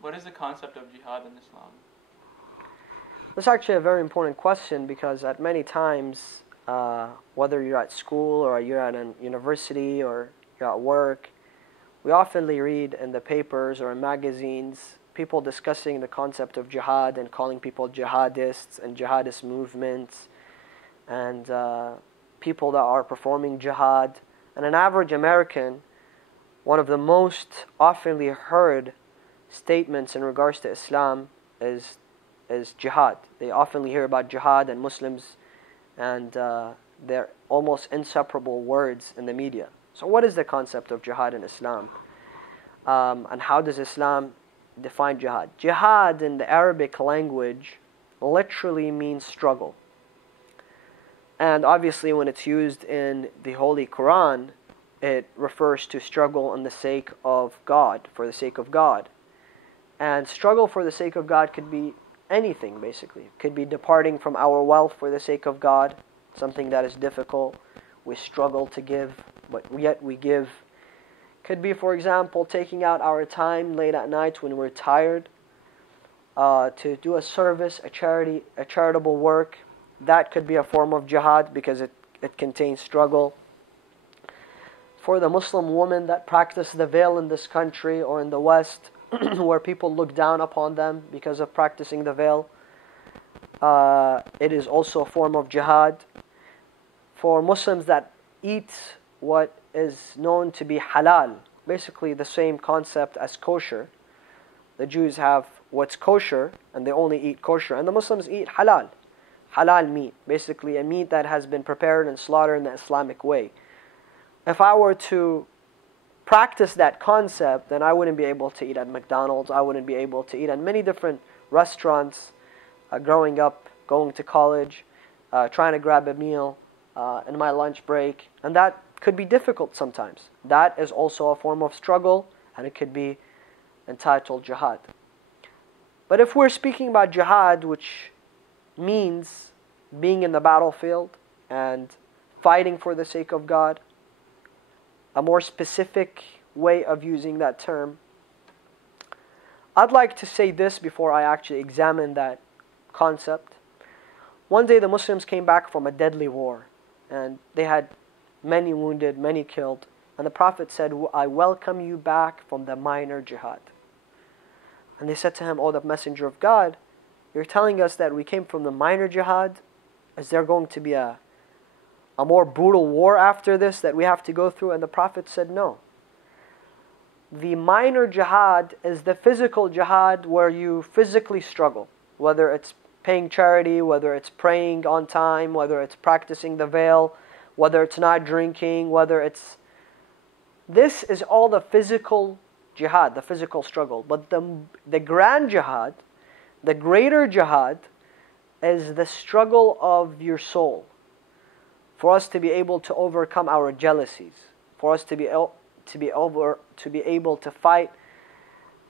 What is the concept of jihad in Islam? That's actually a very important question, because at many times, whether you're at school or you're at a university or you're at work, we often read in the papers or in magazines people discussing the concept of jihad and calling people jihadists and jihadist movements and people that are performing jihad. And an average American, one of the most oftenly heard statements in regards to Islam is jihad. They oftenly hear about jihad and Muslims, and they're almost inseparable words in the media. So what is the concept of jihad in Islam? And how does Islam define jihad? Jihad in the Arabic language literally means struggle. And obviously when it's used in the Holy Quran, it refers to struggle on the sake of God, for the sake of God. And struggle for the sake of God could be anything, basically. It could be departing from our wealth for the sake of God, something that is difficult. We struggle to give, but yet we give. Could be, for example, taking out our time late at night when we're tired to do a service, a charitable work. That could be a form of jihad because it contains struggle. For the Muslim woman that practice the veil in this country or in the West, where people look down upon them because of practicing the veil, it is also a form of jihad. For Muslims that eat what is known to be halal, basically the same concept as kosher. The Jews have what's kosher, and they only eat kosher, and the Muslims eat halal meat, basically a meat that has been prepared and slaughtered in the Islamic way. If I were to practice that concept, then I wouldn't be able to eat at McDonald's. I wouldn't be able to eat at many different restaurants. Growing up, going to college, trying to grab a meal in my lunch break, and that could be difficult sometimes. That is also a form of struggle, and it could be entitled jihad. But if we're speaking about jihad, which means being in the battlefield and fighting for the sake of God, a more specific way of using that term, I'd like to say this before I actually examine that concept. One day the Muslims came back from a deadly war, and they had many wounded, many killed, and the Prophet said, I welcome you back from the minor jihad. And they said to him, oh, the Messenger of God, you're telling us that we came from the minor jihad? Is there going to be a more brutal war after this that we have to go through? And the Prophet said, no. The minor jihad is the physical jihad where you physically struggle, whether it's paying charity, whether it's praying on time, whether it's practicing the veil, whether it's not drinking, whether it's... This is all the physical jihad, the physical struggle. But the grand jihad, the greater jihad, is the struggle of your soul. For us to be able to overcome our jealousies, for us to be able to fight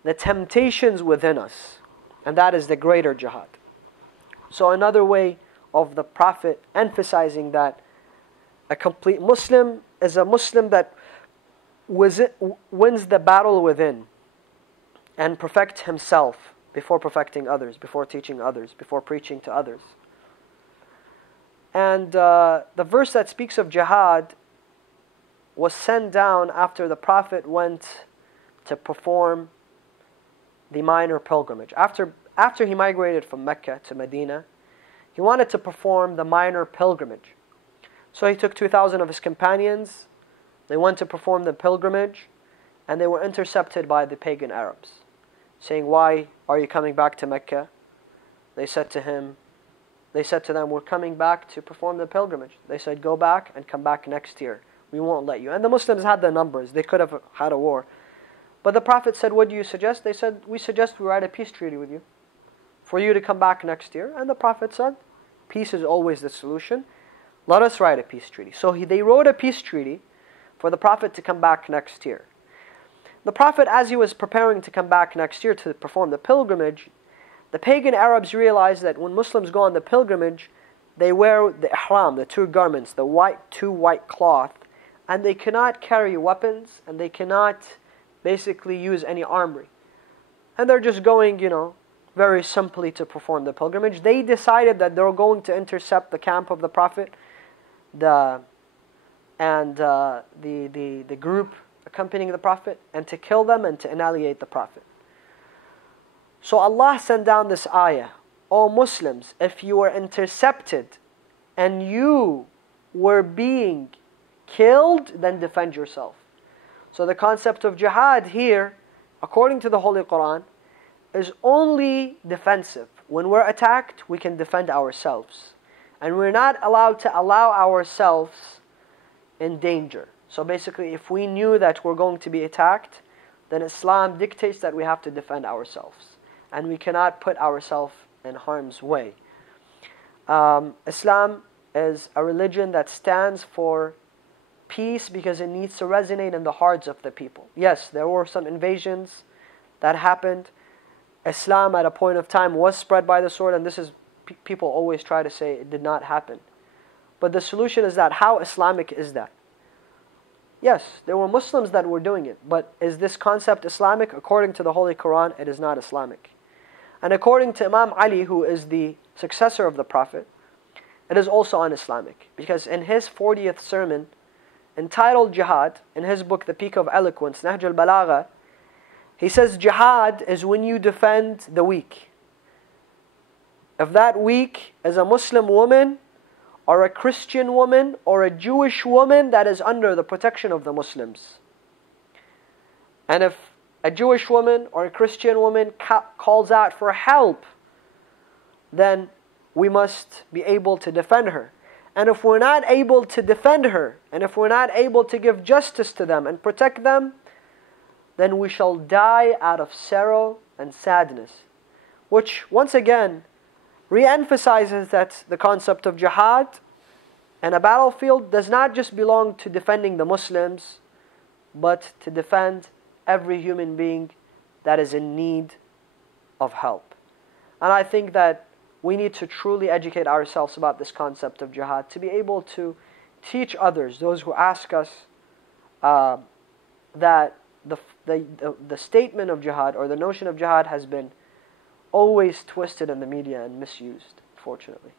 the temptations within us, and that is the greater jihad. So another way of the Prophet emphasizing that a complete Muslim is a Muslim that wins the battle within and perfects himself before perfecting others, before teaching others, before preaching to others. And the verse that speaks of jihad was sent down after the Prophet went to perform the minor pilgrimage. After he migrated from Mecca to Medina, he wanted to perform the minor pilgrimage. So he took 2,000 of his companions, they went to perform the pilgrimage, and they were intercepted by the pagan Arabs, saying, why are you coming back to Mecca? They said to them, we're coming back to perform the pilgrimage. They said, go back and come back next year. We won't let you. And the Muslims had the numbers. They could have had a war. But the Prophet said, what do you suggest? They said, we suggest we write a peace treaty with you for you to come back next year. And the Prophet said, peace is always the solution. Let us write a peace treaty. So they wrote a peace treaty for the Prophet to come back next year. The Prophet, as he was preparing to come back next year to perform the pilgrimage, the pagan Arabs realized that when Muslims go on the pilgrimage, they wear the ihram, the two garments, the two white cloth, and they cannot carry weapons, and they cannot basically use any armory. and they're just going, very simply to perform the pilgrimage. They decided that they were going to intercept the camp of the Prophet, the group accompanying the Prophet, and to kill them and to annihilate the Prophet. So Allah sent down this ayah, O Muslims, if you were intercepted and you were being killed, then defend yourself. So the concept of jihad here, according to the Holy Quran, is only defensive. When we're attacked, we can defend ourselves. And we're not allowed to allow ourselves in danger. So basically, if we knew that we're going to be attacked, then Islam dictates that we have to defend ourselves. And we cannot put ourselves in harm's way. Islam is a religion that stands for peace because it needs to resonate in the hearts of the people. Yes, there were some invasions that happened. Islam at a point of time was spread by the sword, and this is, people always try to say it did not happen. But the solution is that, how Islamic is that? Yes, there were Muslims that were doing it, but is this concept Islamic? According to the Holy Quran, it is not Islamic. And according to Imam Ali, who is the successor of the Prophet, it is also un-Islamic. Because in his 40th sermon, entitled Jihad, in his book, The Peak of Eloquence, Nahj al-Balagha, he says jihad is when you defend the weak. If that weak is a Muslim woman, or a Christian woman, or a Jewish woman that is under the protection of the Muslims. And if a Jewish woman or a Christian woman calls out for help, then we must be able to defend her. And if we're not able to defend her, and if we're not able to give justice to them and protect them, then we shall die out of sorrow and sadness. Which, once again, re-emphasizes that the concept of jihad and a battlefield does not just belong to defending the Muslims, but to defend every human being that is in need of help. And I think that we need to truly educate ourselves about this concept of jihad, to be able to teach others, those who ask us, that the statement of jihad or the notion of jihad has been always twisted in the media and misused, fortunately.